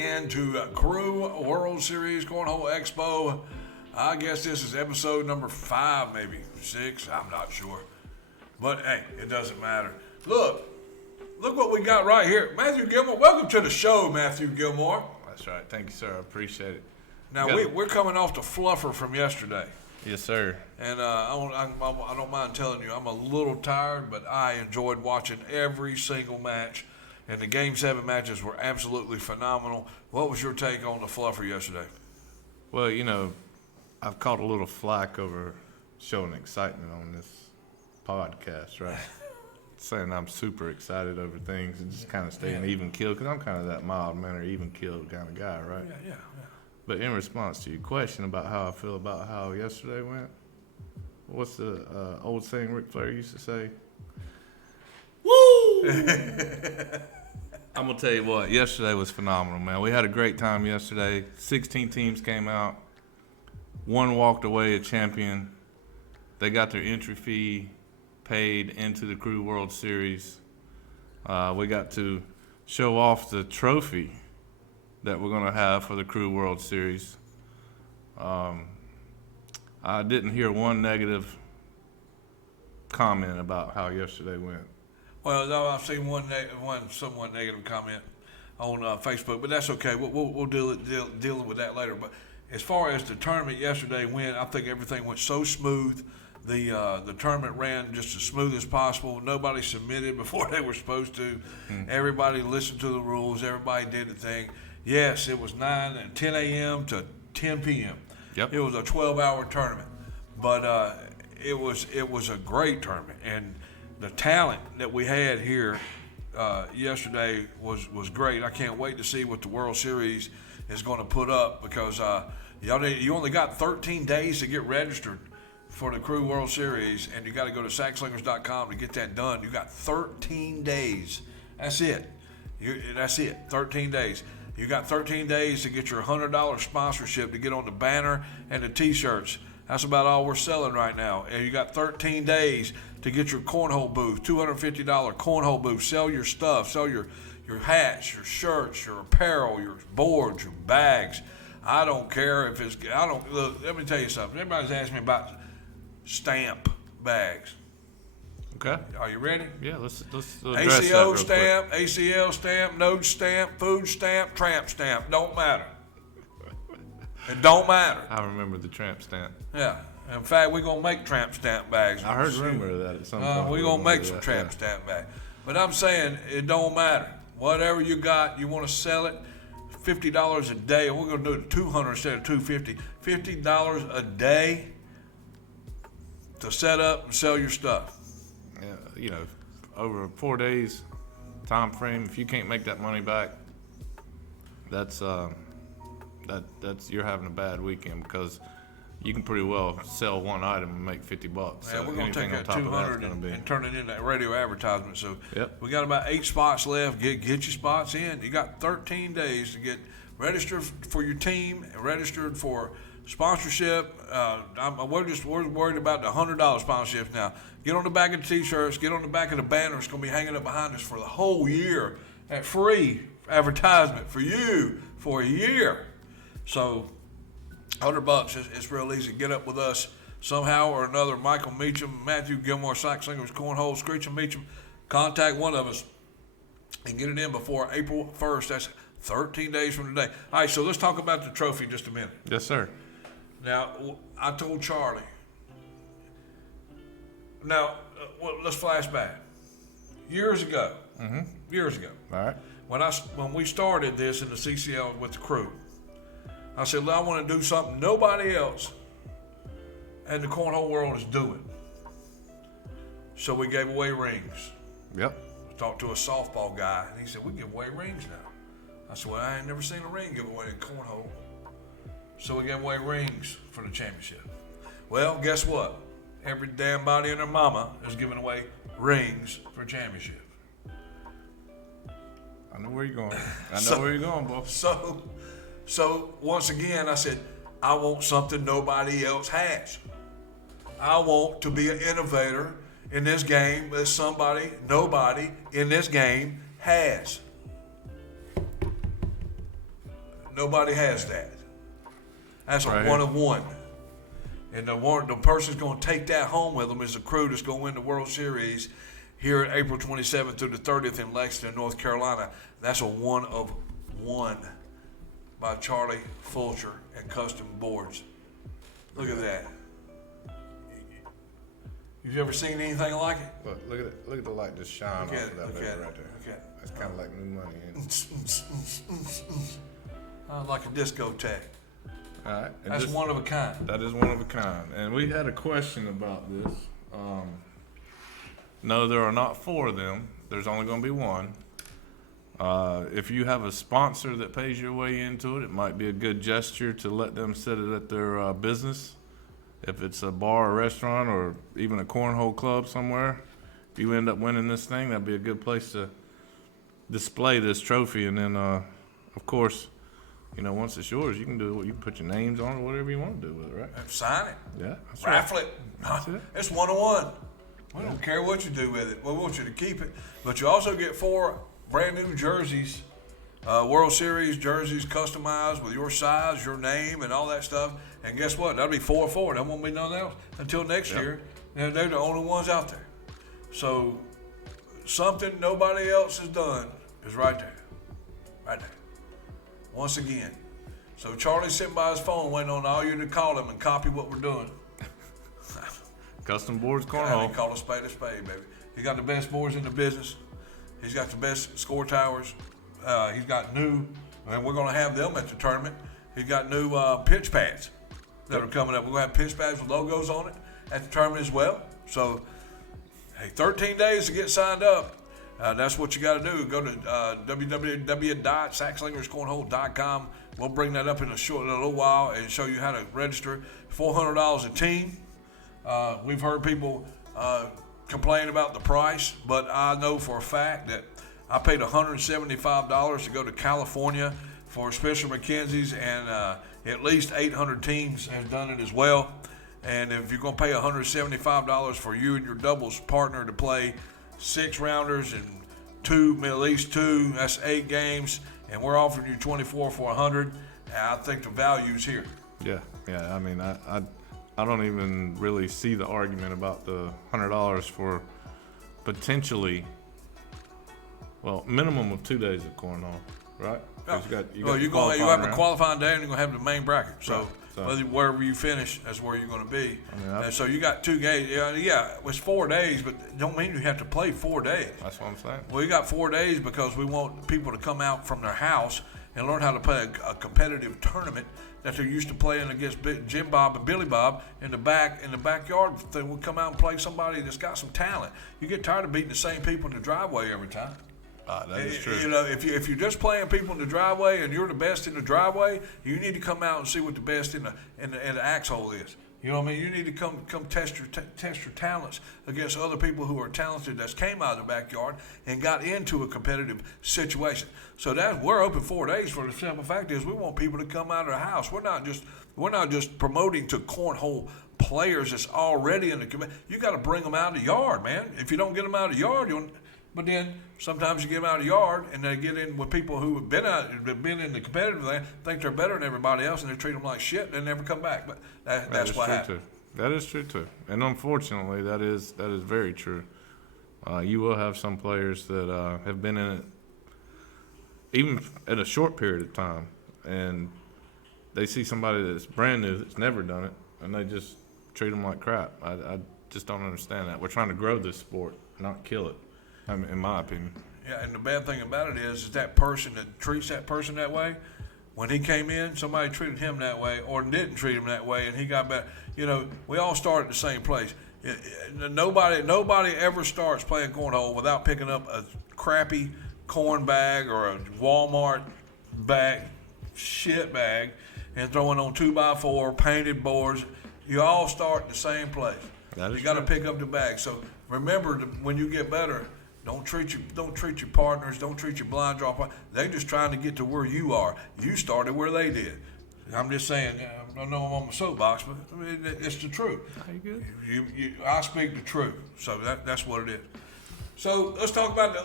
in to Crew World Series Cornhole Expo. I guess this is episode number 5, maybe 6. I'm not sure. But, hey, it doesn't matter. Look what we got right here. Matthew Gilmore, welcome to the show, Matthew Gilmore. That's right. Thank you, sir. I appreciate it. Now, we're coming off the Fluffer from yesterday. Yes, sir. And I don't mind telling you, I'm a little tired, but I enjoyed watching every single match. And the Game 7 matches were absolutely phenomenal. What was your take on the Fluffer yesterday? Well, you know, I've caught a little flack over showing excitement on this podcast, right? Saying I'm super excited over things and just kind of staying even keel, because I'm kind of that mild-mannered, even keel kind of guy, right? Yeah. But in response to your question about how I feel about how yesterday went, what's the old saying Ric Flair used to say? Woo! I'm going to tell you what, yesterday was phenomenal, man. We had a great time yesterday. 16 teams came out. One walked away a champion. They got their entry fee paid into the Crew World Series. We got to show off the trophy that we're going to have for the Crew World Series. I didn't hear one negative comment about how yesterday went. Well, no, I've seen one somewhat negative comment on Facebook, but that's okay. We'll deal with that later. But as far as the tournament yesterday went, I think everything went so smooth. The tournament ran just as smooth as possible. Nobody submitted before they were supposed to. Everybody listened to the rules. Everybody did the thing. Yes, it was 10 a.m. to 10 p.m. Yep. It was a 12-hour tournament, but it was a great tournament, and the talent that we had here yesterday was great. I can't wait to see what the World Series is going to put up, because you only got 13 days to get registered for the Crew World Series, and you got to go to sackslingers.com to get that done. You got 13 days. That's it. That's it. 13 days. You got 13 days to get your $100 sponsorship to get on the banner and the T-shirts. That's about all we're selling right now. And you got 13 days to get your cornhole booth, $250 cornhole booth. Sell your stuff. Sell your hats, your shirts, your apparel, your boards, your bags. I don't care if it's. Look, let me tell you something. Everybody's asking me about stamp bags. Okay. Are you ready? Yeah, let's address ACO that stamp, ACL stamp, node stamp, food stamp, tramp stamp. Don't matter. It don't matter. I remember the tramp stamp. Yeah. In fact, we're going to make tramp stamp bags. I heard rumor of that at some point. We're going to make some tramp stamp bags. But I'm saying it don't matter. Whatever you got, you want to sell it, $50 a day. We're going to do it $200 instead of $250. $50 a day to set up and sell your stuff. Yeah, you know, over 4 days time frame, if you can't make that money back, that's you're having a bad weekend, because you can pretty well sell one item and make $50. Yeah, so we're going to take that 200 and turn it into a radio advertisement. So we got about 8 spots left. Get your spots in. You got 13 days to get registered for your team, registered for sponsorship. We're worried about the $100 sponsorships now. Get on the back of the T-shirts. Get on the back of the banner. It's going to be hanging up behind us for the whole year at free advertisement for you for a year. So $100. It's real easy. Get up with us somehow or another. Michael Meacham, Matthew Gilmore, Sack Slingers, Cornhole, Screech and Meacham. Contact one of us and get it in before April 1st. That's 13 days from today. All right, so let's talk about the trophy just a minute. Yes, sir. Now, I told Charlie. Now, let's flash back. Years ago. Years ago. All right. When we started this in the CCL with the crew, I said, I want to do something nobody else in the cornhole world is doing. So we gave away rings. Yep. Talked to a softball guy, and he said, we give away rings now. I said, well, I ain't never seen a ring give away in cornhole. So we gave away rings for the championship. Well, guess what? Every damn body and their mama is giving away rings for championship. I know where you're going. I know where you're going, boy. So once again, I said, I want something nobody else has. I want to be an innovator in this game that nobody in this game has. Nobody has that. That's a Right one here. of one. And the person's going to take that home with them is the crew that's going to win the World Series here at April 27th through the 30th in Lexington, North Carolina. That's a one of one by Charlie Fulcher and Custom Boards. Look at that. You've ever seen anything like it? Look at the light just shine Look off at of it. that Look baby at it. right there. Look at it. That's kind of like new money. Like a discotheque. All right. And That's this- one of a kind. That is one of a kind. And we had a question about this. No, there are not 4 of them. There's only going to be one. If you have a sponsor that pays your way into it, it might be a good gesture to let them set it at their business. If it's a bar or restaurant or even a cornhole club somewhere, if you end up winning this thing, that'd be a good place to display this trophy. And then, of course, once it's yours, you can do it. You can put your names on it, whatever you want to do with it, right? Sign it. Yeah, that's Raffle right. it. That's it. It's one of one. We don't care what you do with it. We want you to keep it. But you also get 4 brand new jerseys, World Series jerseys customized with your size, your name, and all that stuff. And guess what? That'll be 4 of 4. There won't be nothing else until next year. And they're the only ones out there. So something nobody else has done is right there. Right there. Once again. So Charlie's sitting by his phone waiting on all you to call him and copy what we're doing. Custom Boards He Cornhole. call a spade, baby. He got the best boards in the business. He's got the best score towers. He's got new, and we're going to have them at the tournament. He's got new pitch pads that are coming up. We're going to have pitch pads with logos on it at the tournament as well. So, hey, 13 days to get signed up. That's what you got to do. Go to www.saxlingerscornhole.com. We'll bring that up in a little while and show you how to register. $400 a team. We've heard people complain about the price, but I know for a fact that I paid $175 to go to California for Spencer McKenzie's, and at least 800 teams have done it as well. And if you're going to pay $175 for you and your doubles partner to play 6 rounders and at least 2, that's 8 games, and we're offering you 24 for 100, I think the value's here. Yeah. I mean, I don't even really see the argument about the $100 for potentially, minimum of 2 days of cornhole, right? 'Cause you have a qualifying day and you're going to have the main bracket. So, Right. wherever you finish, that's where you're going to be. I mean, And so you got 2 games. Yeah, it's 4 days, but it don't mean you have to play 4 days. That's what I'm saying. Well, you got 4 days because we want people to come out from their house and learn how to play a competitive tournament that they're used to playing against Jim Bob and Billy Bob in the backyard. They will come out and play somebody that's got some talent. You get tired of beating the same people in the driveway every time. That is true. If you're just playing people in the driveway and you're the best in the driveway, you need to come out and see what the best in the axe hole is. You know what I mean? You need to come test your talents against other people who are talented that came out of the backyard and got into a competitive situation. So we're open 4 days for the simple fact is we want people to come out of the house. We're not just promoting to cornhole players that's already in the community. You got to bring them out of the yard, man. If you don't get them out of the yard, but then sometimes you get them out of the yard and they get in with people who have been in the competitive land, think they're better than everybody else, and they treat them like shit and they never come back. But that's what happened. That is true too, and unfortunately, that is very true. You will have some players that have been in it even at a short period of time, and they see somebody that's brand new that's never done it, and they just treat them like crap. I just don't understand that. We're trying to grow this sport, not kill it. I mean, in my opinion. Yeah, and the bad thing about it is that person that treats that person that way, when he came in, somebody treated him that way or didn't treat him that way, and he got back. We all start at the same place. Nobody ever starts playing cornhole without picking up a crappy corn bag or a Walmart shit bag, and throwing on 2x4 painted boards. You all start at the same place. You got to pick up the bag. So remember, when you get better, don't treat your partners, don't treat your blind draw partners. They're just trying to get to where you are. You started where they did. I'm just saying. I know I'm on my soapbox, but I mean, it's the truth. Are you good? I speak the truth. So that's what it is. So let's talk about the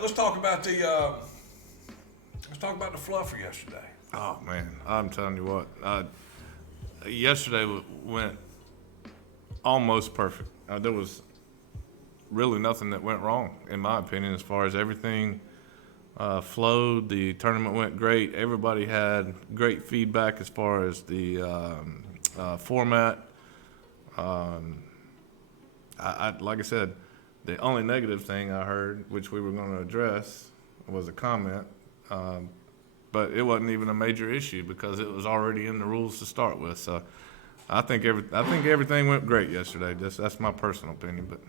Fluffer yesterday. Oh man, I'm telling you what. Yesterday went almost perfect. There was really nothing that went wrong, in my opinion, as far as everything flowed. The tournament went great. Everybody had great feedback as far as the format. Like I said, the only negative thing I heard, which we were going to address, was a comment. But it wasn't even a major issue because it was already in the rules to start with. So I think everything went great yesterday. That's my personal opinion, but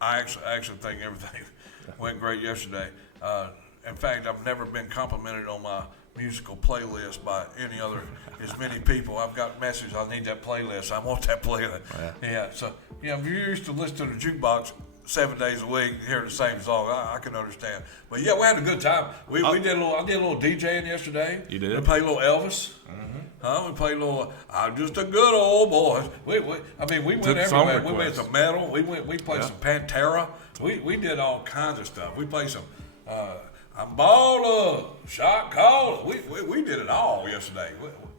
I actually think everything went great yesterday. In fact, I've never been complimented on my musical playlist by any other as many people. I've got messages. I need that playlist. I want that playlist. Yeah. So if you're used to listen to the jukebox 7 days a week, hear the same song, I can understand. But yeah, we had a good time. I did a little DJing yesterday. You did? We played a little Elvis. We played a little. I'm just a good old boy. We went everywhere. We went to metal. We played some Pantera. We did all kinds of stuff. We played some. I'm balled up, shot caller. We did it all yesterday.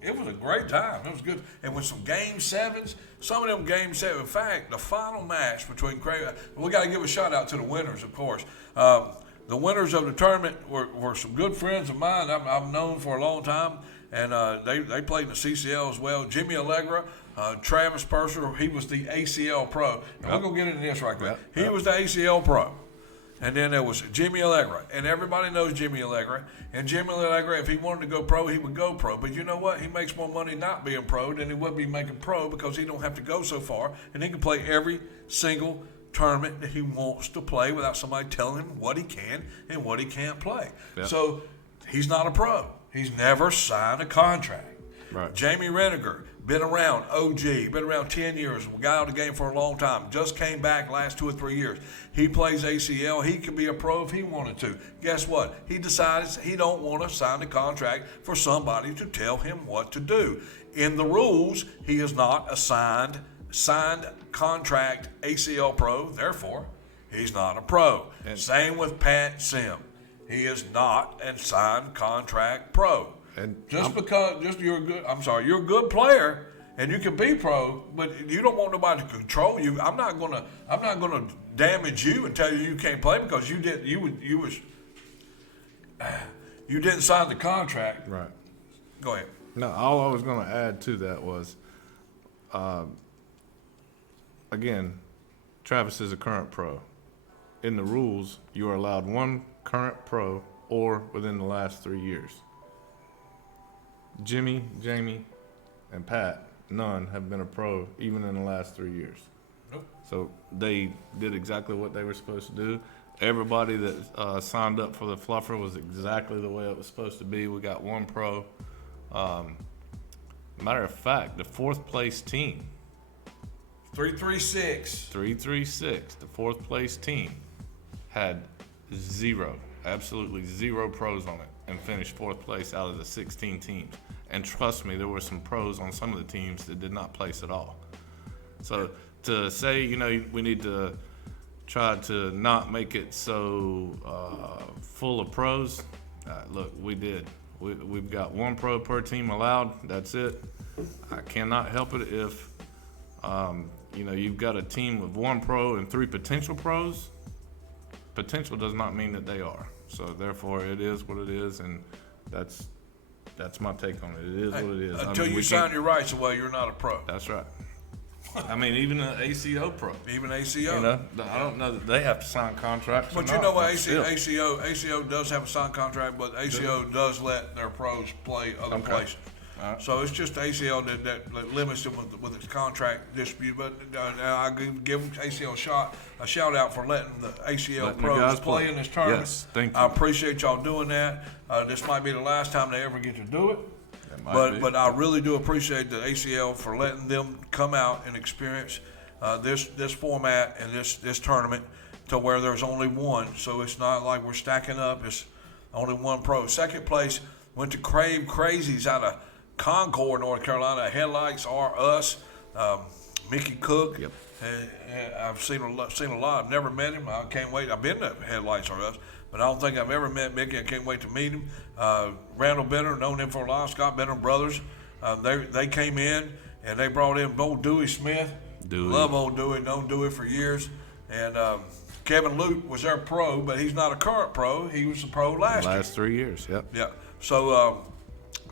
It was a great time. It was good. And with some game sevens, some of them game sevens. In fact, the final match between Craig, we got to give a shout out to the winners, of course. The winners of the tournament were some good friends of mine I've known for a long time. And they played in the CCL as well. Jimmy Allegra, Travis Purser, he was the ACL pro. And we're going to get into this right quick. He was the ACL pro. And then there was Jimmy Allegra. And everybody knows Jimmy Allegra. And Jimmy Allegra, if he wanted to go pro, he would go pro. But you know what? He makes more money not being pro than he would be making pro because he don't have to go so far. And he can play every single tournament that he wants to play without somebody telling him what he can and what he can't play. Yep. So he's not a pro. He's never signed a contract. Right. Jamie Renninger, been around, OG, been around 10 years, got out of the game for a long time, just came back last 2 or 3 years. He plays ACL. He could be a pro if he wanted to. Guess what? He decides he don't want to sign a contract for somebody to tell him what to do. In the rules, he is not a signed contract ACL pro. Therefore, he's not a pro. Same with Pat Sim. He is not a signed contract pro. And you're a good player and you can be pro, but you don't want nobody to control you. I'm not gonna damage you and tell you can't play because you didn't sign the contract. Right. Go ahead. No, all I was going to add to that was, again, Travis is a current pro. In the rules, you are allowed one current pro or within the last 3 years. Jimmy, Jamie, and Pat, none have been a pro even in the last 3 years. Nope. So they did exactly what they were supposed to do. Everybody that signed up for the Fluffer was exactly the way it was supposed to be. We got one pro. Matter of fact, the fourth place team. 336. The fourth place team had absolutely zero pros on it and finished fourth place out of the 16 teams. And trust me, there were some pros on some of the teams that did not place at all. So to say, we need to try to not make it so full of pros, look, we did. We've got one pro per team allowed. That's it. I cannot help it if, you've got a team of one pro and 3 potential pros. Potential does not mean that they are. So therefore, it is what it is, and that's my take on it. It is what it is. Until you sign your rights away, you're not a pro. That's right. Even an ACO pro. Even ACO. I don't know that they have to sign contracts. But you know what? ACO does have a signed contract, but ACO does let their pros play other places. Right. So it's just ACL that limits them with its contract dispute. But I give ACL a shout out for letting the ACL pros play in this tournament. Yes, thank you. I appreciate y'all doing that. This might be the last time they ever get to do it. But I really do appreciate the ACL for letting them come out and experience this format and this tournament to where there's only one. So it's not like we're stacking up. It's only one pro. Second place went to Crave Crazies out of Concord, North Carolina. Headlights Are Us. Mickey Cook. Yep. I've seen a lot. I've never met him. I can't wait. I've been to Headlights Are Us. but I don't think I've ever met Mickey. I can't wait to meet him. Randall Benner, known him for a while, Scott Benner brothers. They came in and they brought in old Dewey Smith. Love old Dewey, known Dewey for years. And Kevin Luke was their pro, but he's not a current pro. He was a pro last year. Last 3 years, yep. Yeah. So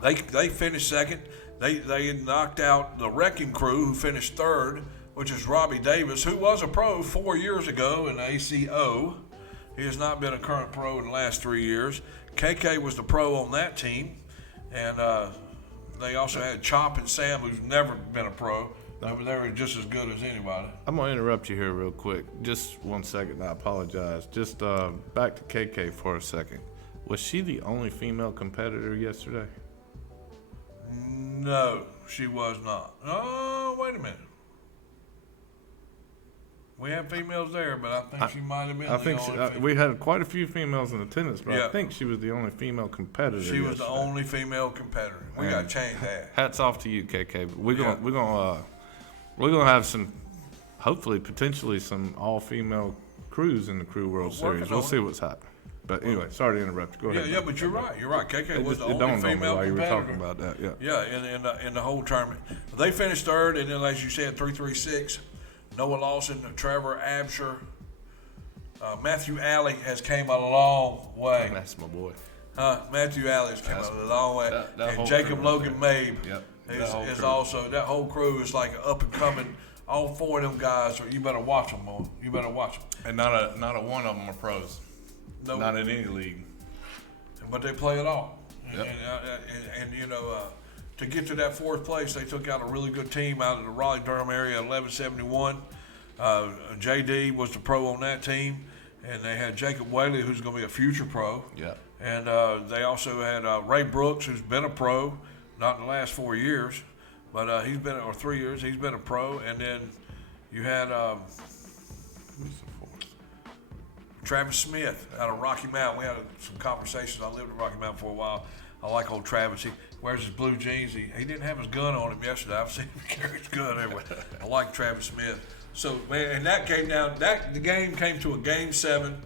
they finished second. They knocked out the Wrecking Crew, who finished third, which is Robbie Davis, who was a pro 4 years ago in ACO. He has not been a current pro in the last 3 years. KK was the pro on that team. And they also had Chop and Sam, who's never been a pro. They were just as good as anybody. I'm going to interrupt you here real quick. Just 1 second. I apologize. Just back to KK for a second. Was she the only female competitor yesterday? No, she was not. Oh, wait a minute. We have females there, but I think she might have been the only. We had quite a few females in attendance, but Yeah. I think she was the only female competitor. She was the yesterday. only female competitor. We got to change that. Hats off to you, KK. But we're gonna have some, hopefully, potentially some all-female crews in the Crew World Series. We'll see what's happening. But anyway, sorry to interrupt. Go ahead. Yeah, but you're right. You're right. KK was the It only dawned on me female while you were competitor. talking about that. Yeah. Yeah, in the whole tournament. They finished third, and then, as you said, 336. Noah Lawson, Trevor Absher, Matthew Alley has came a long way. That's my boy. Matthew Alley has came a long way. That And Jacob crew Logan Mabe Yep. is also, that whole crew is like up and coming. All four of them guys, you better watch them, boy. You better watch them. And not a one of them are pros. No, Not in any league. but they play it all. Yep. And you know, to get to that fourth place, they took out a really good team out of the Raleigh-Durham area, 1171. JD was the pro on that team, and they had Jacob Whaley, who's going to be a future pro. Yeah. And they also had Ray Brooks, who's been a pro, not in the last 4 years, but he's been, or 3 years, he's been a pro. And then you had Travis Smith out of Rocky Mountain. We had some conversations. I lived in Rocky Mountain for a while. I like old Travis. He wears his blue jeans. He didn't have his gun on him yesterday. I've seen him carry his gun everywhere. I like Travis Smith. So, man, and that came down, the game came to a game 7,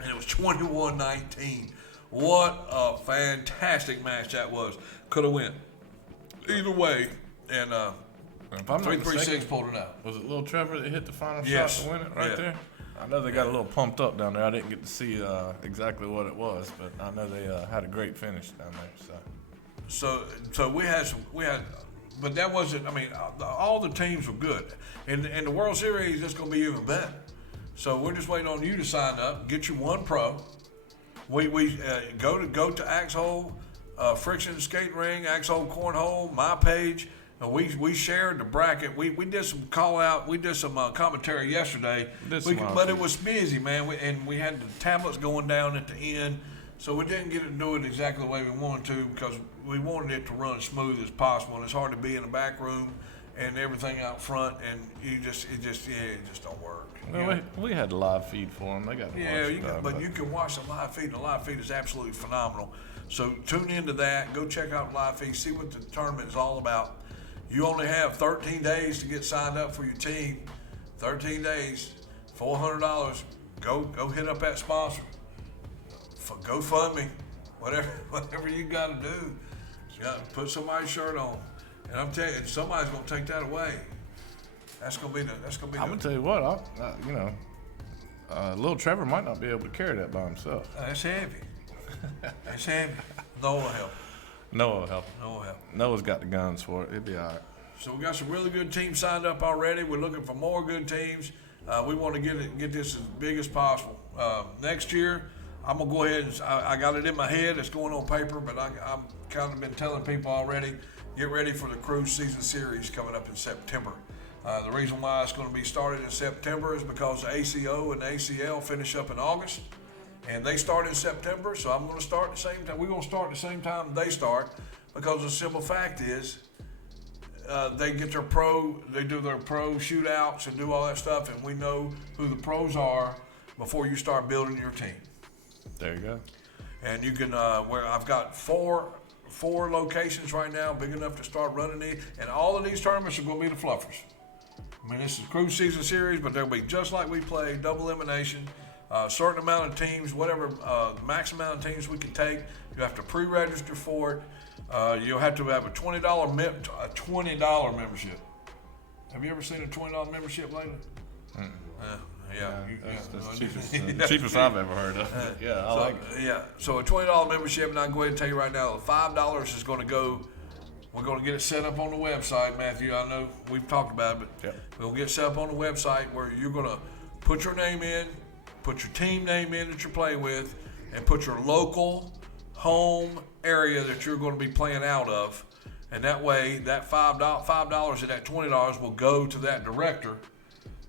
and it was 21-19. What a fantastic match that was. Could have went either way, and If I'm not 336 mistaken, pulled it out. was it Little Trevor that hit the final Yes. shot to win it right Yeah. there? I know they got a little pumped up down there. I didn't get to see exactly what it was, but I know they had a great finish down there. So we had, but that wasn't. I mean, all the teams were good, and the World Series is going to be even better. So we're just waiting on you to sign up, get you one pro. We go to Axe Hole, Friction Skate Ring, Axe Hole Cornhole, my page. We shared the bracket. We did some call out. We did some commentary yesterday. But it was busy, man. We had the tablets going down at the end, so we didn't get to do it exactly the way we wanted to because we wanted it to run as smooth as possible. And it's hard to be in the back room and everything out front, and it just don't work. Well, we had a live feed for them. They got to watch it. You can watch the live feed. The live feed is absolutely phenomenal. So tune into that. Go check out the live feed. See what the tournament is all about. You only have 13 days to get signed up for your team. 13 days, $400. Go hit up that sponsor. GoFundMe, whatever you got to do. You got to put somebody's shirt on, and I'm telling you, somebody's gonna take that away. That's gonna be. I'm gonna tell you what. Little Trevor might not be able to carry that by himself. That's heavy. That's heavy. Noah help. Noah will help. Noah's got the guns for it. It'll be all right. So we got some really good teams signed up already. We're looking for more good teams. We want to get this as big as possible. Next year, I'm gonna go ahead and I got it in my head. It's going on paper, but I'm kind of been telling people already. Get ready for the Cruise Season Series coming up in September. The reason why it's going to be started in September is because the ACO and the ACL finish up in August. And they start in September, so I'm going to start at the same time. We're going to start at the same time they start because the simple fact is they do their pro shootouts and do all that stuff, and we know who the pros are before you start building your team. There you go. And you can, where I've got four locations right now, big enough to start running these, and all of these tournaments are going to be the Fluffers. I mean, this is Cruise Season Series, but they'll be just like we played, double elimination. A certain amount of teams, whatever max amount of teams we can take. You have to pre-register for it. You'll have to have a $20 membership. Have you ever seen a $20 membership lately? That's cheapest I've ever heard of. I like it. Yeah, so a $20 membership, and I can go ahead and tell you right now, $5 is going to go. We're going to get it set up on the website, Matthew. I know we've talked about it, but we'll get set up on the website where you're going to put your name in, put your team name in that you're playing with, and put your local home area that you're going to be playing out of. And that way, that $5 and that $20 will go to that director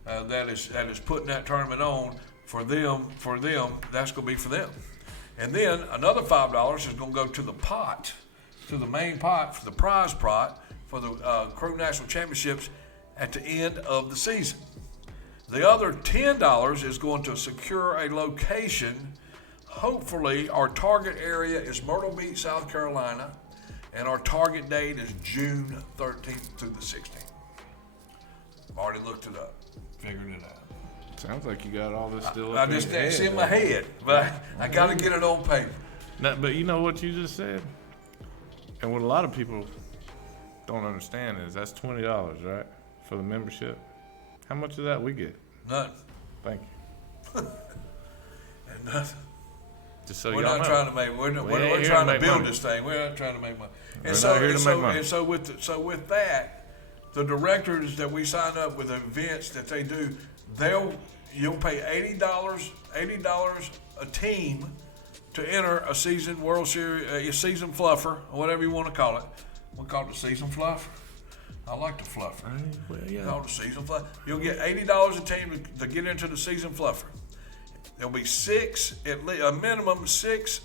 that is putting that tournament on for them. That's going to be for them. And then another $5 is going to go to the pot, to the main pot, for the prize pot for the Crew National Championships at the end of the season. The other $10 is going to secure a location. Hopefully, our target area is Myrtle Beach, South Carolina, and our target date is June 13th through the 16th. I've already looked it up, figured it out. Sounds like you got all this still I up just in your it's head, in my head, but I got to get it on paper. No, but you know what you just said? And what a lot of people don't understand is that's $20, right, for the membership. How much of that we get? Nothing. Thank you. And nothing. Just so We're y'all not know. trying to make. We're ain't trying to make build money. this thing. We're not trying to make money. We're not here to make money. And so with that, the directors that we sign up with events that they do, you'll pay $80 a team to enter a season World Series, a season fluffer, or whatever you want to call it. We call it the season fluffer. I like the fluffer. Well, yeah. Called the season fluffer. You'll get $80 a team to get into the season fluffer. There'll be a minimum 6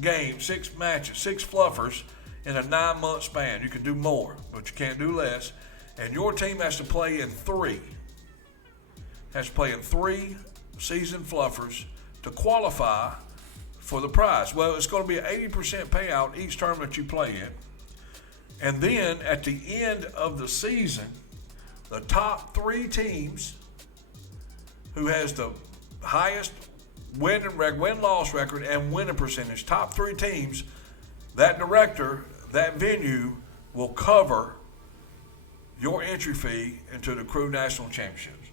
games, 6 matches, 6 fluffers in a 9-month span. You can do more, but you can't do less. And your team has to play in 3. Has to play in 3 season fluffers to qualify for the prize. Well, it's going to be an 80% payout each tournament you play in. And then at the end of the season, the top 3 teams who has the highest win-loss record and winning percentage, top 3 teams, that director, that venue will cover your entry fee into the Crew National Championships.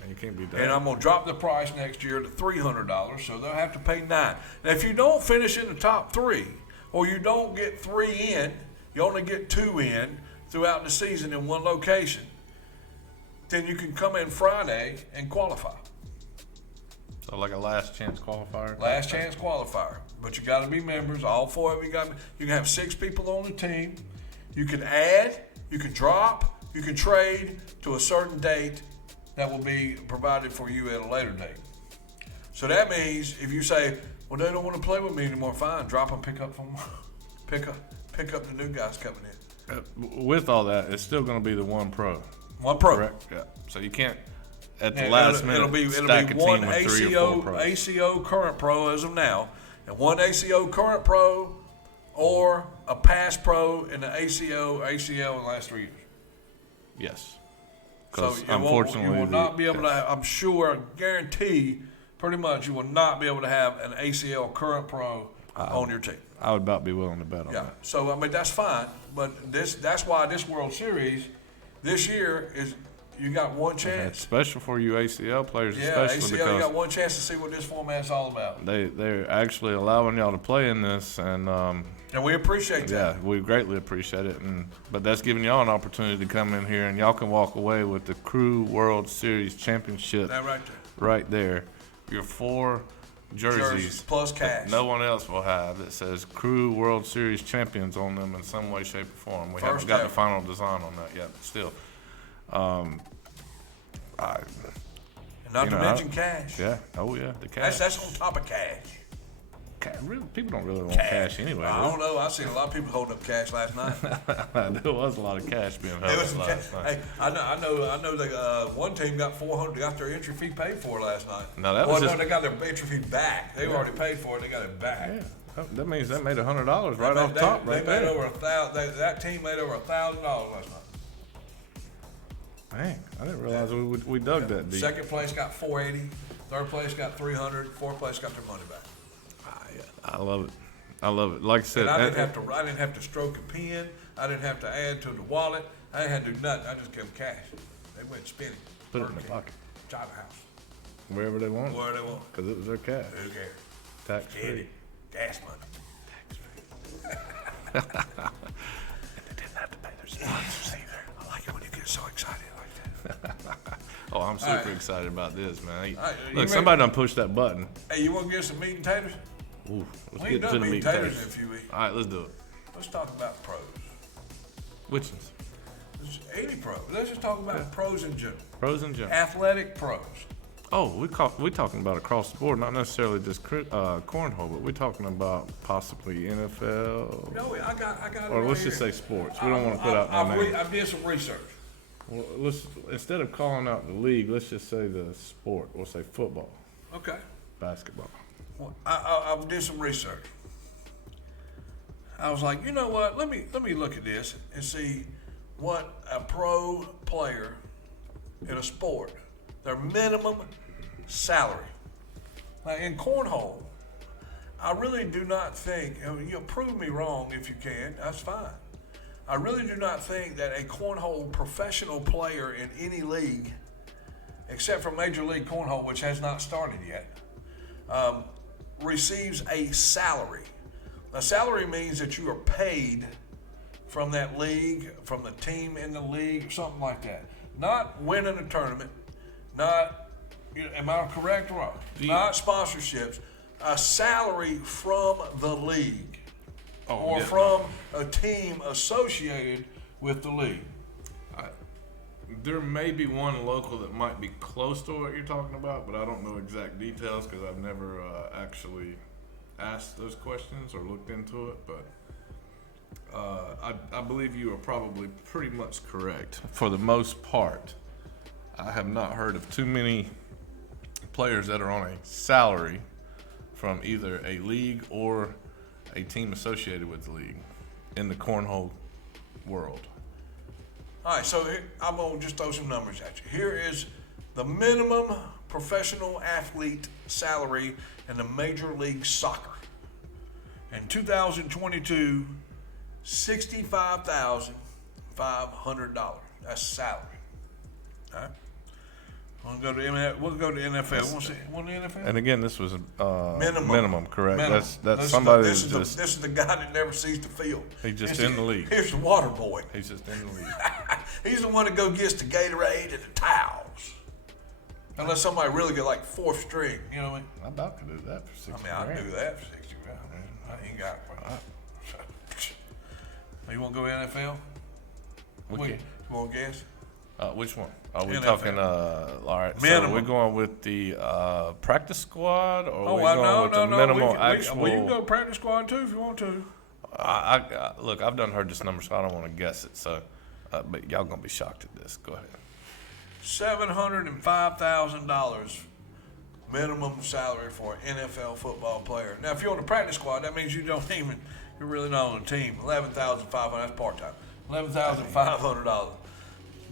Man, you can't beat that. And I'm going to drop the price next year to $300, so they'll have to pay $9. Now, if you don't finish in the top 3, or you don't get 3 in, you only get 2 in throughout the season in one location, then you can come in Friday and qualify. So like a last chance qualifier? Last chance qualifier. But you got to be members. All 4 of you got. You can have 6 people on the team. You can add, you can drop, you can trade to a certain date that will be provided for you at a later date. So that means if you say, well, they don't want to play with me anymore, fine, drop them, pick up the new guys coming in. With all that, it's still going to be the one pro. One pro. Correct? Yeah. So you can't, at the And last minute, it'll be stack a one team with 3 or 4 pros. ACO current pro as of now, and one ACO current pro or a past pro in the ACL in the last 3 years. Yes. So Because unfortunately, you will not be able to, I'm sure, guarantee, pretty much, you will not be able to have an ACL current pro on your team. I would about be willing to bet on Yeah. that. So, I mean, that's fine. But that's why this World Series this year is, you got one It's chance. special for you ACL players, Yeah, especially ACL, you because got one chance to see what this format's all about. they're actually allowing y'all to play in this, and And we appreciate that. yeah, we greatly appreciate it. But that's giving y'all an opportunity to come in here, and y'all can walk away with the Crew World Series Championship That right there. right there. Your 4 jerseys Plus cash. that no one else will have that says Crew World Series Champions on them in some way, shape, or form. We First haven't got ever. the final design on that yet, but still. And not you to know, mention cash. Yeah. Oh, yeah. The cash. That's on top of cash. Really, people don't really want cash anyway. I don't know. I seen a lot of people holding up cash last night. There was a lot of cash being held There was up some last cash. night. Hey, I know that one team got $400, got their entry fee paid for last night. No, that was no, just- they got their entry fee back. They already paid for it. They got it back. Yeah. That means they made $100 right off top, right They made there. over $1,000. That team made over $1,000 last night. Dang, I didn't realize we dug that deep. Second place got $480. Third place got $300. Fourth place got their money back. I love it. I love it. Like I said, And I didn't have to stroke a pen. I didn't have to add to the wallet. I didn't have to do nothing. I just gave them cash. They went spinning. put it in their pocket. Job house. Wherever they want. Wherever they want. Because it was their cash. Who cares? Tax free. Gas money. And they didn't have to pay their sponsors either. I like it when you get so excited like that. Oh, I'm super excited about this, man. right, Look, somebody done pushed that button. Hey, you want to get some meat and taters? Ooh, let's We get ain't to done the meat meat and taters taters. in a few weeks. All right, let's do it. Let's talk about pros. Which ones? There's 80 pros. Let's just talk about pros in general. Pros and general. Athletic pros. Oh, we talking about across the board, not necessarily just cornhole, but we're talking about possibly NFL. No, I got Or it let's right just here. say sports. We don't want to put out no names. I did some research. Well, let's, instead of calling out the league, let's just say the sport. We'll say football, Okay. basketball. Well, I did some research. I was like, you know what? Let me look at this and see what a pro player in a sport, their minimum salary. Now in cornhole, I really do not think, you'll prove me wrong if you can, that's fine. I really do not think that a cornhole professional player in any league, except for Major League Cornhole, which has not started yet, receives a salary. Now, salary means that you are paid from that league, from the team in the league, something like that. Not winning a tournament, not, am I correct or wrong? Not sponsorships, a salary from the league or from a team associated with the league. There may be one local that might be close to what you're talking about, but I don't know exact details because I've never actually asked those questions or looked into it. But I believe you are probably pretty much correct. For the most part, I have not heard of too many players that are on a salary from either a league or a team associated with the league in the cornhole world. All right, so here, I'm going to just throw some numbers at you. Here is the minimum professional athlete salary in the Major League Soccer. In 2022, $65,500. That's salary. All right. We'll go to NFL. We'll see. Want the NFL? And again, this was Minimum, correct? Minimum. That's somebody this that's is just the guy that never sees the field. he's just in the league. Here's the water boy. He's just in the league. He's the one that go gets the Gatorade and the towels. Unless somebody really get like fourth string, you know what I mean? I'm about to do that for 60 I'll grand. do that for 60 grand. I ain't got it. You want to go NFL? Okay. You want to guess? Which one? Are we NFL. talking? All right. Minimum. So we're going with the practice squad, or Oh, we're going no, with no, the no. minimal We actual? can go practice squad too if you want to. Look, I've done heard this number, so I don't want to guess it. So, but y'all gonna be shocked at this. Go ahead. $705,000 minimum salary for an NFL football player. Now, if you're on the practice squad, that means you're really not on a team. $11,500. That's part time. $11,500.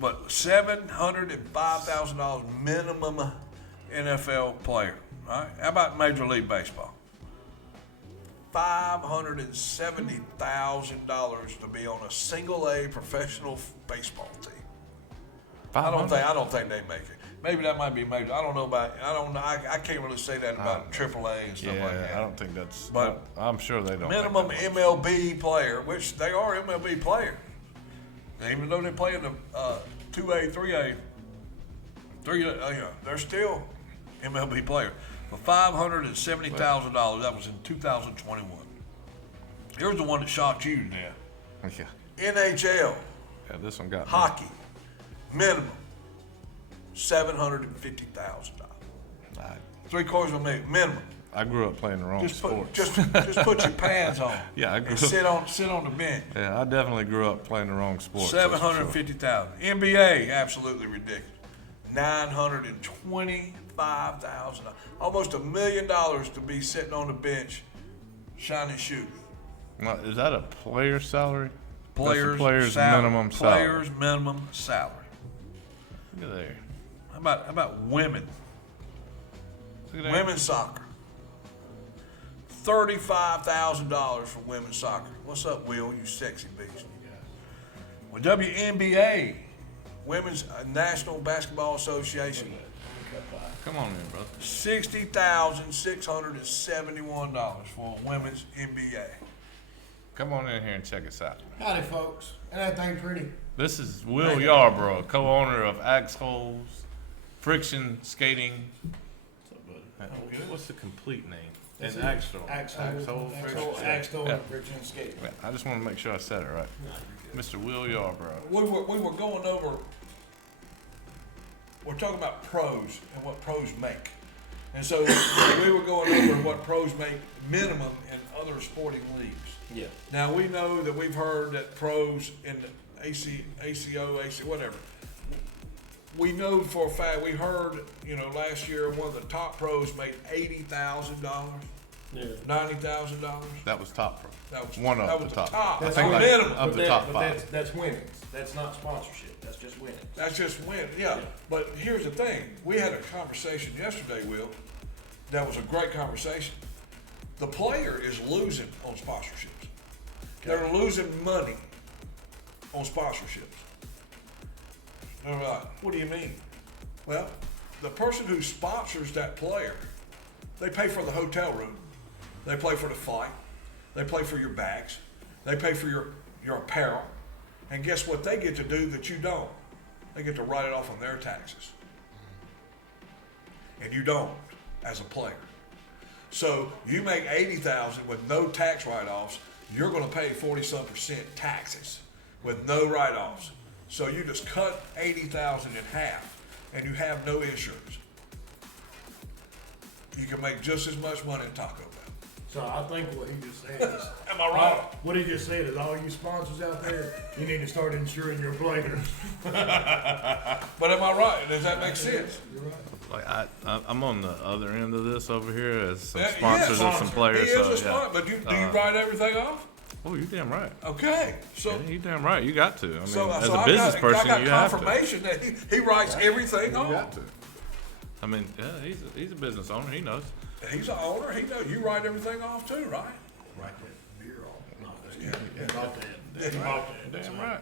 But $705,000 minimum NFL player. All right. How about Major League Baseball? $570,000 to be on a single A professional baseball team. I don't think they make it. Maybe that might be major. I don't know about. I don't know. I can't really say that about AAA and stuff like that. I don't think that's. But I'm sure they don't. Minimum make that MLB player, which they are MLB players, even though they play in the 2A, 3A, they're still MLB players. For $570,000, that was in 2021. Here's the one that shocked you to death. much. NHL Yeah, this one got me. hockey minimum $750,000. $750,000 of a million minimum. I grew up playing the wrong sports. Just put your pants on. Yeah, I grew and sit on the bench. Yeah, I definitely grew up playing the wrong sports. $750,000. NBA, absolutely ridiculous. $925,000. Almost $1 million to be sitting on the bench, shining shoes. Now, is that a player salary? Players minimum salary. Players minimum salary. Look at there. How about women? Look at that. Women's soccer. $35,000 for women's soccer. What's up, Will? You sexy beast. Well, WNBA, Women's National Basketball Association. Come on in, brother. $60,671 for a women's NBA. Come on in here and check us out. Howdy, folks. And that thing pretty. This is Will Yarborough, co-owner of Axholes Friction Skating. What's the complete name? And Axhole. Axhole Friction Skating. Yeah, I just want to make sure I said it right. Mr. Will Yarborough. We were going over. We're talking about pros and what pros make, and so we were going over what pros make minimum in other sporting leagues. Yeah. Now we know that we've heard that pros in the ACO, whatever. We know for a fact, we heard, last year one of the top pros made $80,000, Yeah. $90,000. That was top pro. That was one of that the was top. top. I That's think the like minimum. of the top five. That's winnings. That's not sponsorship. That's just winnings. That's just win. Yeah. But here's the thing: we had a conversation yesterday, Will. That was a great conversation. The player is losing on sponsorships. They're losing money on sponsorships. They're like, what do you mean? Well, the person who sponsors that player, they pay for the hotel room, they pay for the flight, they pay for your bags, they pay for your apparel, and guess what they get to do that you don't? They get to write it off on their taxes. And you don't as a player. So you make $80,000 with no tax write-offs, you're going to pay 40-some% taxes with no write-offs. So you just cut $80,000 in half, and you have no insurance. You can make just as much money in Taco Bell. So I think what he just said is. Am I right? What he just said is, all you sponsors out there, you need to start insuring your players. But am I right? Does that make sense? You're right. Like I'm on the other end of this over here as some Yeah, sponsors of some players. He is so, a sponsor, but do you write everything off? Oh, you damn right. Okay, so Yeah, you damn right. You got to. I mean, so as so a business person, I got you have to. confirmation that he writes everything You off. got to. I mean, yeah, he's a business owner. He knows. He's an owner. He knows you write everything off too, right? Write that beer off. No, bought that. He bought that. Damn right.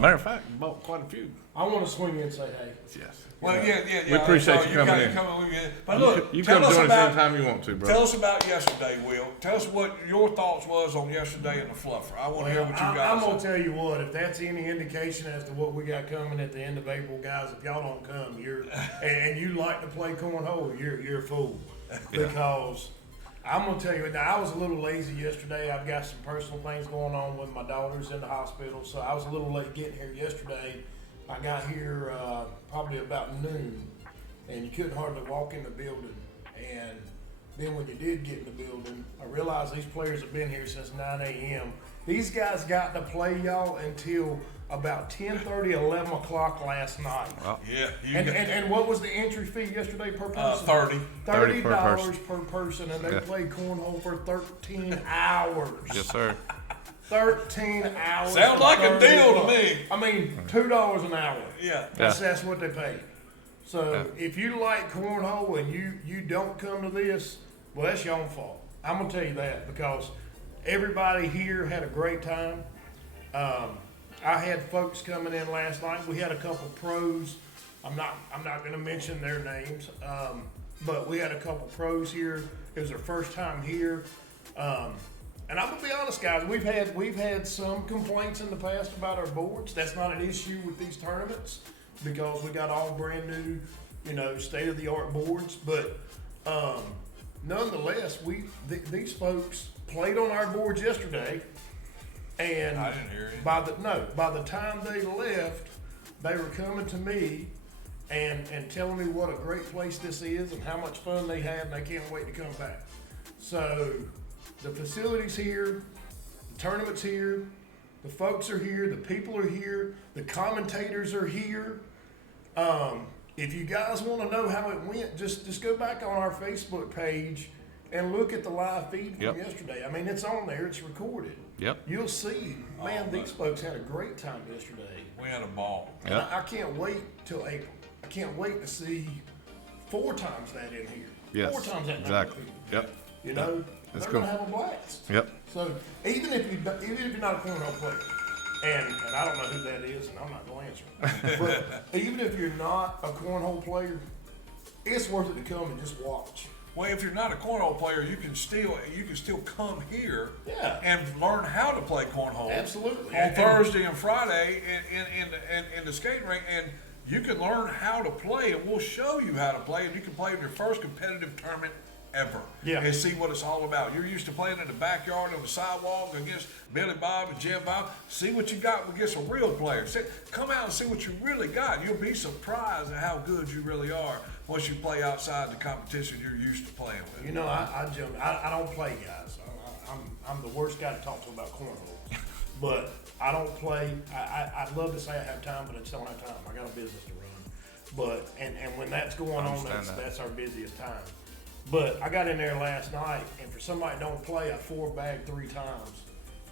Matter of fact, you bought quite a few. I want to swing in and say, hey. Yes. Well, yeah. We appreciate you coming in. But look, You tell come us join us about anytime you want to, bro. tell us about yesterday, Will. Tell us what your thoughts was on yesterday in the Fluffer. I want to hear what you guys. I'm gonna tell you what. If that's any indication as to what we got coming at the end of April, guys, if y'all don't come, and you like to play cornhole, you're a fool. Because I'm gonna tell you, now I was a little lazy yesterday. I've got some personal things going on with my daughter's in the hospital, so I was a little late getting here yesterday. I got here probably about noon, and you couldn't hardly walk in the building. And then when you did get in the building, I realized these players have been here since 9 a.m. These guys got to play y'all until about 10:30, 11 o'clock last night. Well, Yeah. And what was the entry fee yesterday per person? 30. $30 per person, and they played cornhole for 13 hours. yes, sir. 13 hours. Sounds for like a deal to $30. me. I mean, $2 an hour. Yeah. That's what they pay. So if you like cornhole and you don't come to this, well, that's your own fault. I'm gonna tell you that because everybody here had a great time. I had folks coming in last night. We had a couple pros. I'm not gonna mention their names, but we had a couple pros here. It was their first time here. And I'm gonna be honest, guys. We've had some complaints in the past about our boards. That's not an issue with these tournaments because we got all brand new, state of the art boards. But nonetheless, these folks played on our boards yesterday, and I didn't hear you. by the time they left, they were coming to me and telling me what a great place this is and how much fun they had, and they can't wait to come back. So the facility's here, the tournament's here, the folks are here, the people are here, the commentators are here. If you guys want to know how it went, just go back on our Facebook page and look at the live feed from yesterday. I mean, it's on there, it's recorded. Yep. You'll see, man, these folks had a great time yesterday. We had a ball. And I can't wait till April. I can't wait to see 4 times that in here. Yes, 4 times that. exactly. Yep. You know, That's they're cool. gonna have a blast. Yep. So even if you're not a cornhole player, and I don't know who that is, and I'm not gonna answer, but even if you're not a cornhole player, it's worth it to come and just watch. Well, if you're not a cornhole player, you can still come here Yeah. and learn how to play cornhole. Absolutely. On Thursday and Friday in the skating rink, and you can learn how to play, and we'll show you how to play, and you can play in your first competitive tournament ever. Yeah. And see what it's all about. You're used to playing in the backyard on the sidewalk against Billy Bob and Jim Bob. See what you got against a real player. Come out and see what you really got. You'll be surprised at how good you really are once you play outside the competition you're used to playing with. You know, I don't play, guys. I'm the worst guy to talk to about cornhole. But I don't play. I'd love to say I have time, but I just don't have time. I got a business to run. But and when that's going on, that's our busiest time. But I got in there last night, and for somebody that don't play, I 4-bagged 3 times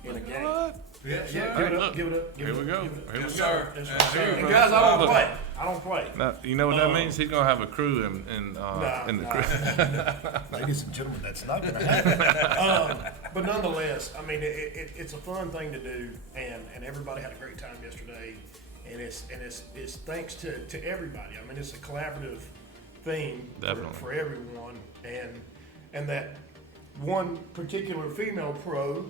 in a game. What? Yeah, sir. give it up, give it up. Here we go. Here we Yes, go. sir. Yes, Yes, sir. sir. And guys, I don't Look. play. I don't play. Now, you know what that means? He's gonna have a crew in the crew. Ladies and gentlemen, that's not going to happen. But nonetheless, I mean, it's a fun thing to do, and everybody had a great time yesterday, and it's thanks to everybody. I mean, it's a collaborative thing Definitely. for everyone, and that one particular female pro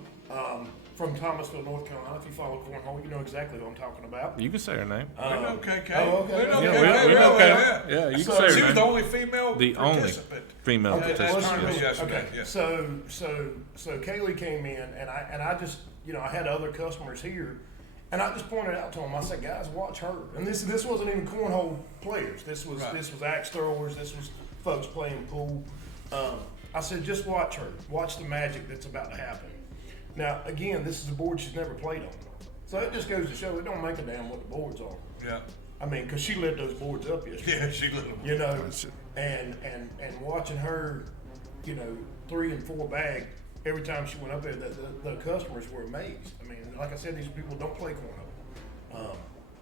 from Thomasville, North Carolina. If you follow cornhole, you know exactly what I'm talking about. You can say her name. We know KK. Oh, okay. We know Yeah, KK. we know really, KK. Yeah, you can So say She her was name. the only female The only participant. female Okay, participant. that's well, true. Yes. Yesterday, okay. yes. So Kaylee came in, and I just, you know, I had other customers here, and I just pointed out to them. I said, guys, watch her. And this wasn't even cornhole players. This was Right. this was axe throwers. This was folks playing pool. I said, just watch her. Watch the magic that's about to happen. Now, again, this is a board she's never played on, so it just goes to show it don't make a damn what the boards are. Yeah. I mean, because she lit those boards up yesterday. Yeah, she little. You know, and watching her, you know, 3 and 4 bag every time she went up there, the customers were amazed. I mean, like I said, these people don't play cornhole,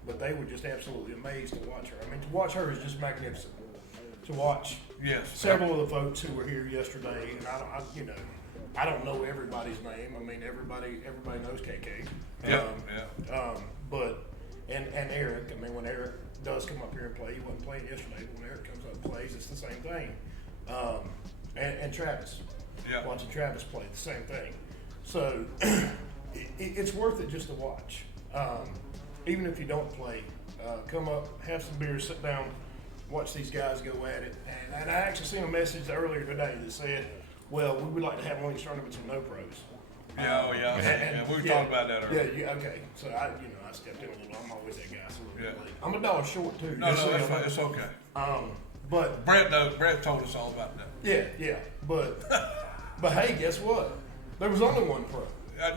but they were just absolutely amazed to watch her. I mean, to watch her is just magnificent. To watch Yes. several of the folks who were here yesterday, and I don't know everybody's name. I mean, everybody knows KK. Yeah. But and Eric. I mean, when Eric does come up here and play, he wasn't playing yesterday. But when Eric comes up and plays, it's the same thing. And Travis. Yeah. Watching Travis play, the same thing. So it's worth it just to watch. Even if you don't play, come up, have some beers, sit down, watch these guys go at it. And I actually seen a message earlier today that said, well, we would like to have one of these tournaments with no pros. Yeah, oh yeah. Yeah, we were talking about that earlier. Yeah, okay. So I stepped in a little. I'm always that guy. So Yeah. I'm $1 short too. No, just so no, y'all know. it's okay. But Brett told us all about that. yeah. But hey, guess what? There was only one pro.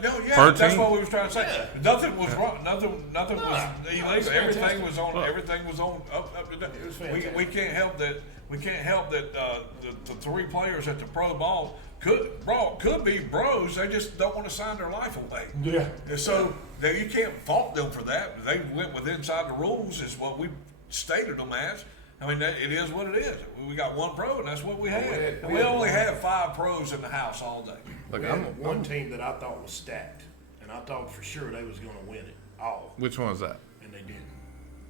No, yeah, 13? that's what we was trying to say. Yeah. Nothing was wrong. Nothing Nah, was it's illegal. Everything fantastic. was on. Everything was on up to date. It was fantastic. We can't help that. We can't help that the 3 players at the pro ball could be bros. They just don't want to sign their life away. Yeah. And so you can't fault them for that. They went with inside the rules is what we stated them as. I mean, it is what it is. We got 1 pro, and that's what we had. had- And we only had 5 pros in the house all day. Look, We had one team that I thought was stacked, and I thought for sure they was going to win it all, Which one was that? and they didn't.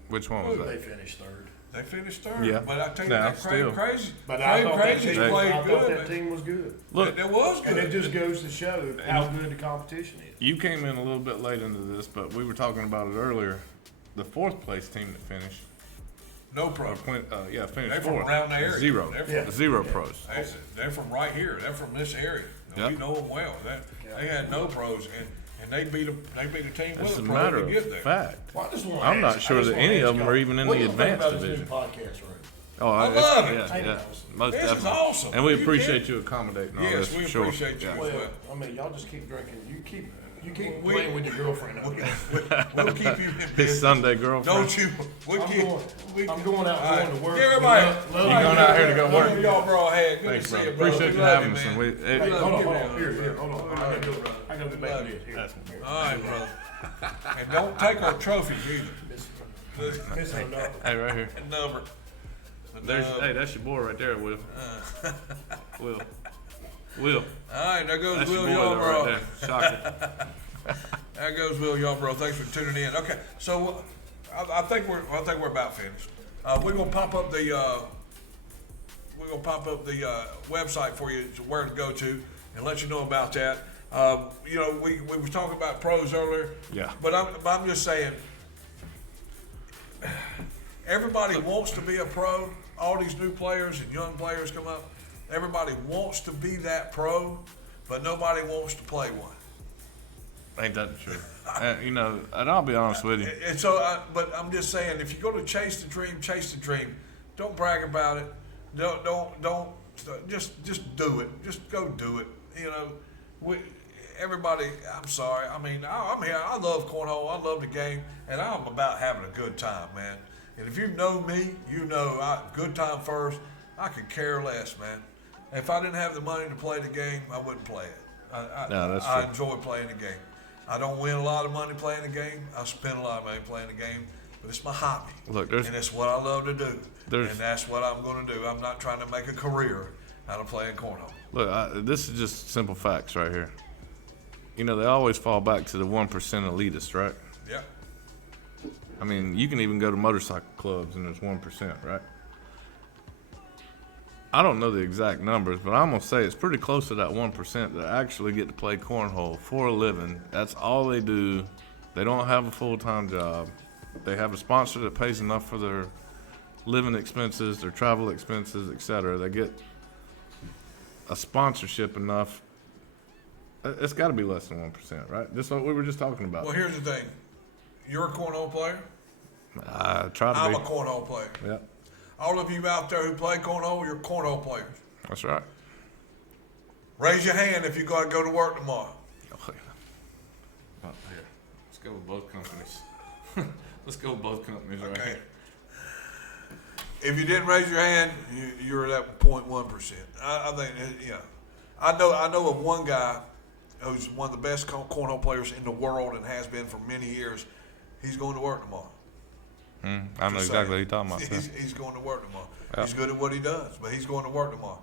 Which one was They that? finished third. They finished third. Yeah. But I tell you, Now, that still. crazy. But I thought that Crazy team, played I thought good. that team was good. Look, It was And it good. just goes to show how good the competition is. you came in a little bit late into this, but we were talking about it earlier. The 4th place team that finished, No pro. finished They're 4th. from around the area. 0. They're from, Yeah. 0 pros. They're from right here. They're from this area. Yep. We know them well. They had no pros, and they beat a team It's with a a pro matter to of get there. fact. Well, I just wanna I'm not ask- sure I just that wanna any ask of them are y'all, even in what the do you think advanced about this new division. podcast, Ray? Oh, I love it. Yeah, Ain't yeah. it awesome? Most This is definitely. awesome. And we You appreciate can't- you accommodating all Yes, this. we for sure. appreciate you. Yeah. Well, I mean, y'all just keep drinking. You keep We- playing with your girlfriend out here. We'll keep you in His business. Sunday girlfriend. Don't you? I'm going out All right. going to work. Give everybody. Love You going out here to go work? Love y'all, bro. Hey, good Thanks, to see bro. you, bro. Appreciate We you love having us. man. And we, Hey, it, hold on. Yeah. Here, hold on. I gotta go back to this. Here. All right, brother. And don't take our trophies either. This is a number. hey, right here. Number. Hey, that's your boy right there, Will. Will. All right, there goes That's Will your boy Yarbrough. right there. Shocker. There goes Will Yarbrough. Thanks for tuning in. Okay, so I think we're about finished. We're gonna pop up the website for you, to where to go to, and let you know about that. We were talking about pros earlier. Yeah. But I'm just saying, everybody wants to be a pro. All these new players and young players come up. Everybody wants to be that pro, but nobody wants to play one. Ain't that true? And I'll be honest with you. And so, but I'm just saying, if you go to chase the dream, chase the dream. Don't brag about it. Don't. Just do it. Just go do it. Everybody. I'm sorry. I mean, I'm here. I love cornhole. I love the game, and I'm about having a good time, man. And if you know me, good time first. I could care less, man. If I didn't have the money to play the game, I wouldn't play it. That's I true. enjoy playing the game. I don't win a lot of money playing the game. I spend a lot of money playing the game, but it's my hobby. Look, and it's what I love to do. there's- And that's what I'm going to do. I'm not trying to make a career out of playing cornhole. Look, this is just simple facts right here. They always fall back to the 1% elitist, right? Yeah. I mean, you can even go to motorcycle clubs and there's 1%, right? I don't know the exact numbers, but I'm going to say it's pretty close to that 1% that actually get to play cornhole for a living. That's all they do. They don't have a full-time job. They have a sponsor that pays enough for their living expenses, their travel expenses, etc. They get a sponsorship enough. It's got to be less than 1%, right? Just like we were just talking about. Well, here's the thing. You're a cornhole player. I try to I'm be. a cornhole player. Yeah, All of you out there who play cornhole, you're cornhole players. that's right. Raise your hand if you're going to go to work tomorrow. Here, let's go with both companies. Let's go with both companies right Okay. here. If you didn't raise your hand, you're at 0.1%. I think, I know of one guy who's one of the best cornhole players in the world and has been for many years. He's going to work tomorrow. I know exactly what you're talking about. He's going to work tomorrow. Yeah. He's good at what he does, but he's going to work tomorrow.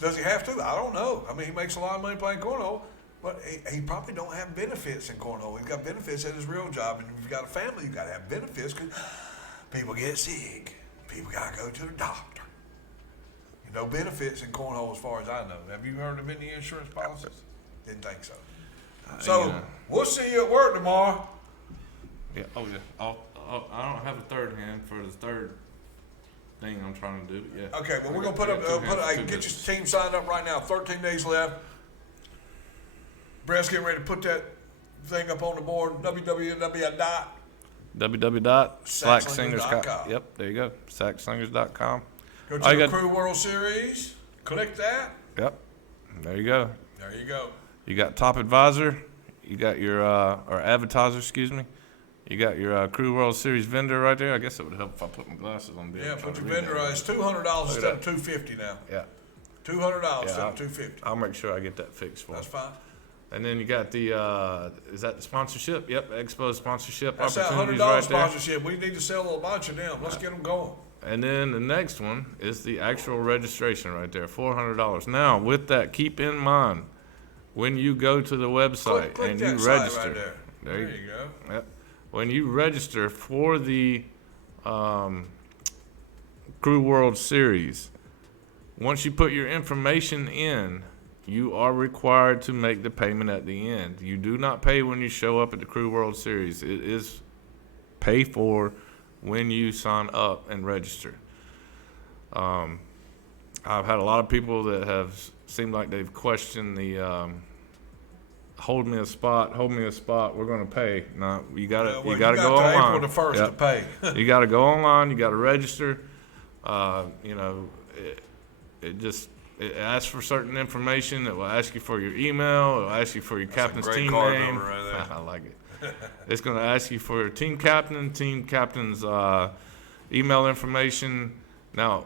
Does he have to? I don't know. I mean, he makes a lot of money playing cornhole, but he probably don't have benefits in cornhole. He's got benefits at his real job, and if you've got a family, you got to have benefits because people get sick. People got to go to the doctor. No benefits in cornhole as far as I know. Have you heard of any insurance policies? Didn't think so. So we'll see you at work tomorrow. Yeah. Oh yeah. I don't have a third hand for the third thing I'm trying to do. But yeah. Okay, well, we're going to put up, get your team signed up right now. 13 days left. Brett's getting ready to put that thing up on the board. www.slacksingers.com. Yep, there you go. Slacksingers.com. Go to the Crew World Series. Click that. Yep. There you go. There you go. You got Top Advisor. You got your, or Advertiser, excuse me. You got your Crew World Series vendor right there. I guess it would help if I put my glasses on. Yeah, put your vendor on. It's $200 instead of $250 now. Yeah. $200 instead of $250. I'll make sure I get that fixed for you. That's fine. And then you got the, is that the sponsorship? Yep, Expo sponsorship That's that opportunities $100 right there. sponsorship. We need to sell a bunch of them. Let's get them going. And then the next one is the actual registration right there, $400. Now, with that, keep in mind, when you go to the website Click and that you site register, right there. There you go. Yep. When you register for the Crew World Series, once you put your information in, you are required to make the payment at the end. You do not pay when you show up at the Crew World Series. It is pay for when you sign up and register. I've had a lot of people that have seemed like they've questioned the hold me a spot, we're going to pay. No, you got to go online. April the 1st to pay. You got to go online, you got to register. It asks for certain information. It will ask you for your email. It will ask you for your captain's great team card name. number right there. I like it. It's going to ask you for your team captain's email information. Now,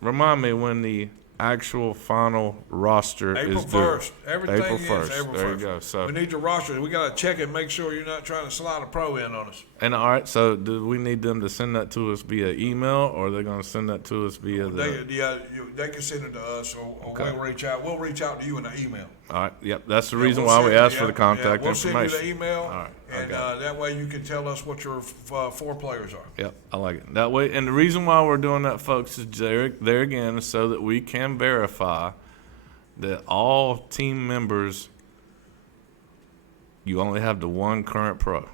remind me when the actual final roster April is due. 1st. Everything April is 1st. April 1st. There you go. So we need your roster. We got to check it, make sure you're not trying to slide a pro in on us. And all right, so do we need them to send that to us via email, or are they going to send that to us via the? They can send it to us, or Okay. we'll reach out. We'll reach out to you in the email. All right, yep, that's the Yeah, reason we'll why we send- asked for yeah, the contact we'll information. send you the email, All right, I and got it. that way you can tell us what your 4 players are. Yep, I like it that way. And the reason why we're doing that, folks, is there again, so that we can verify that all team members, you only have the one current pro,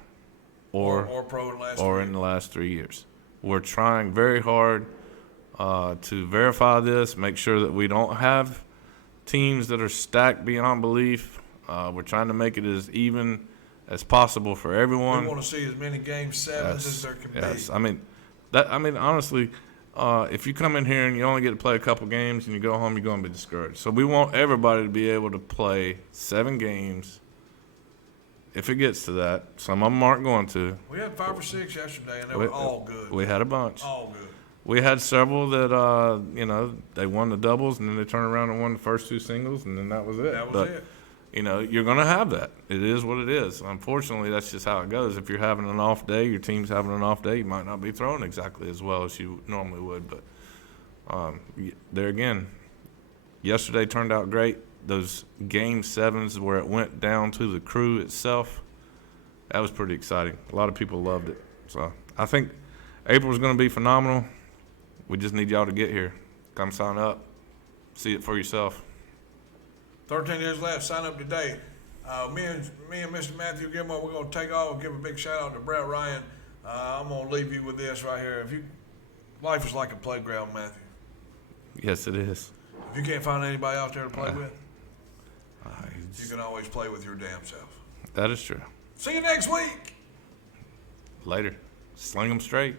or pro in the last or 3 in the last 3 years. We're trying very hard to verify this, make sure that we don't have teams that are stacked beyond belief. We're trying to make it as even as possible for everyone. We want to see as many game 7s as there can Yes, be. I mean, honestly, if you come in here and you only get to play a couple games and you go home, you're going to be discouraged. So we want everybody to be able to play 7 games. If it gets to that, some of them aren't going to. We had 5 or 6 yesterday, and they were all good. We had a bunch. All good. We had several that, they won the doubles, and then they turned around and won the first 2 singles, and then that was it. That was it. You're going to have that. It is what it is. Unfortunately, that's just how it goes. If you're having an off day, your team's having an off day, you might not be throwing exactly as well as you normally would. But there again, yesterday turned out great. Those game 7s where it went down to the crew itself, that was pretty exciting. A lot of people loved it. So I think April's going to be phenomenal. We just need y'all to get here. Come sign up. See it for yourself. 13 days left. Sign up today. Me and Mr. Matthew Gilmore, we're going to take off and give a big shout out to Brett Ryan. I'm going to leave you with this right here. Life is like a playground, Matthew. Yes, it is. If you can't find anybody out there to play with, you can always play with your damn self. That is true. See you next week. Later. Sling them straight.